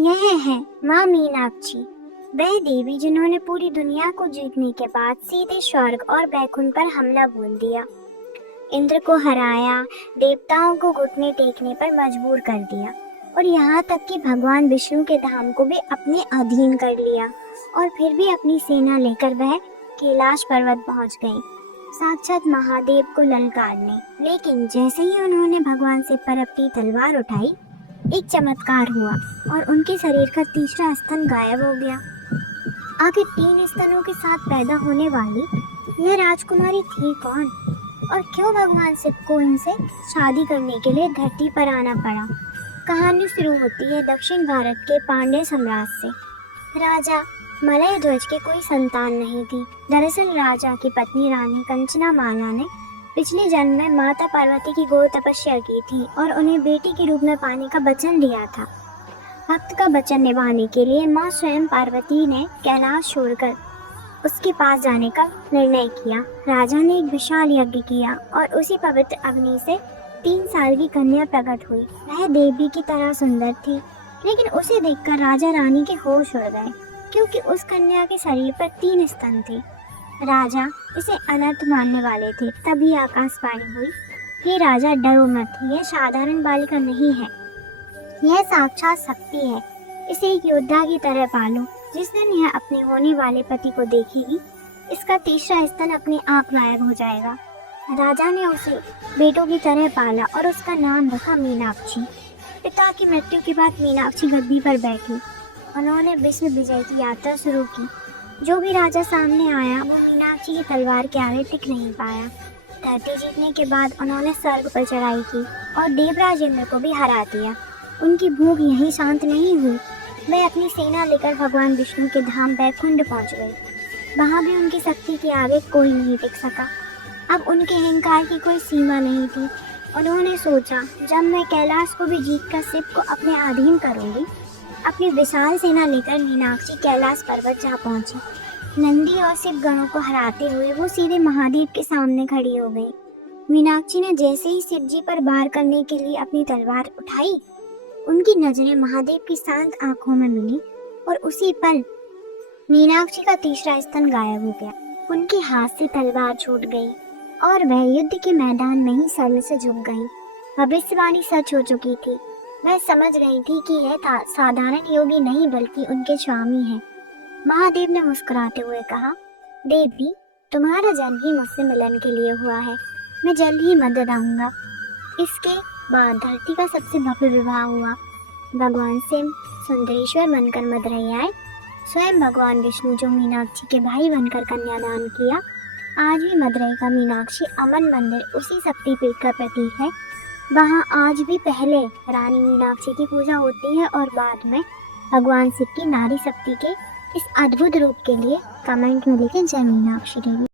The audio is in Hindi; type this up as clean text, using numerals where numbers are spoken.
यह है माँ मीनाक्षी, वह देवी जिन्होंने पूरी दुनिया को जीतने के बाद सीधे स्वर्ग और बैकुंठ पर हमला बोल दिया, इंद्र को हराया, देवताओं को घुटने टेकने पर मजबूर कर दिया और यहाँ तक कि भगवान विष्णु के धाम को भी अपने अधीन कर लिया। और फिर भी अपनी सेना लेकर वह कैलाश पर्वत पहुंच गई, साक्षात महादेव को ललकारने। लेकिन जैसे ही उन्होंने भगवान से पर अपनी तलवार उठाई, एक चमत्कार हुआ और उनके शरीर का तीसरा स्तन गायब हो गया। आखिर 3 स्तनों के साथ पैदा होने वाली यह राजकुमारी थी कौन, और क्यों भगवान शिव को इनसे शादी करने के लिए धरती पर आना पड़ा। कहानी शुरू होती है दक्षिण भारत के पांड्य साम्राज्य से। राजा मलय ध्वज के कोई संतान नहीं थी। दरअसल राजा की पत्नी रानी कंचना माला ने पिछले जन्म में माता पार्वती की घोर तपस्या की थी और उन्हें बेटी के रूप में पाने का वचन दिया था। भक्त का वचन निभाने के लिए माँ स्वयं पार्वती ने कैलाश छोड़कर उसके पास जाने का निर्णय किया। राजा ने एक विशाल यज्ञ किया और उसी पवित्र अग्नि से 3 साल की कन्या प्रकट हुई। वह देवी की तरह सुंदर थी, लेकिन उसे देखकर राजा रानी के होश उड़ गए, क्योंकि उस कन्या के शरीर पर 3 स्तन थे। राजा इसे अनर्थ मानने वाले थे। तभी आकाशवाणी हुई, हे राजा डरो मत, यह साधारण बालिका नहीं है, यह साक्षात शक्ति है। इसे एक योद्धा की तरह पालो। जिस दिन यह अपने होने वाले पति को देखेगी, इसका तीसरा स्तन अपने आप गायब हो जाएगा। राजा ने उसे बेटों की तरह पाला और उसका नाम रखा मीनाक्षी। पिता की मृत्यु के बाद मीनाक्षी गद्दी पर बैठी। उन्होंने विश्व विजय की यात्रा शुरू की। जो भी राजा सामने आया वो मीनाक्षी की तलवार के आगे टिक नहीं पाया। धरती जीतने के बाद उन्होंने स्वर्ग पर चढ़ाई की और देवराज इंद्र को भी हरा दिया। उनकी भूख यहीं शांत नहीं हुई, वे अपनी सेना लेकर भगवान विष्णु के धाम बैकुंठ पहुंच गए। वहां भी उनकी शक्ति के आगे कोई नहीं टिक सका। अब उनके अहंकार की कोई सीमा नहीं थी। उन्होंने सोचा, जब मैं कैलाश को भी जीतकर शिव को अपने अधीन करूंगी। अपनी विशाल सेना लेकर मीनाक्षी कैलाश पर्वत जा पहुंची। नंदी और शिव गणों को हराते हुए वो सीधे महादेव के सामने खड़ी हो गई। मीनाक्षी ने जैसे ही शिव जी पर वार करने के लिए अपनी तलवार उठाई, उनकी नजरें महादेव की शांत आंखों में मिली और उसी पल मीनाक्षी का तीसरा स्तन गायब हो गया। उनके हाथ से तलवार छूट गई और वह युद्ध के मैदान में ही शर्म से झुक गई। भविष्यवाणी सच हो चुकी थी। वह समझ गई थी कि यह साधारण योगी नहीं बल्कि उनके स्वामी हैं। महादेव ने मुस्कुराते हुए कहा, देवी, तुम्हारा जन्म ही मुझसे मिलन के लिए हुआ है। मैं जल्द ही मदद आऊंगा। इसके बाद धरती का सबसे भव्य विवाह हुआ। भगवान शिव सुंदरेश्वर बनकर मदुरई आए। स्वयं भगवान विष्णु जो मीनाक्षी के भाई बनकर कन्यादान किया। आज भी मदुरई का मीनाक्षी अमन मंदिर उसी शक्तिपीठ का प्रतीक है। वहाँ आज भी पहले रानी मीनाक्षी की पूजा होती है और बाद में भगवान शिव की नारी शक्ति के इस अद्भुत रूप के लिए कमेंट में लिखें, जय मीनाक्षी देवी।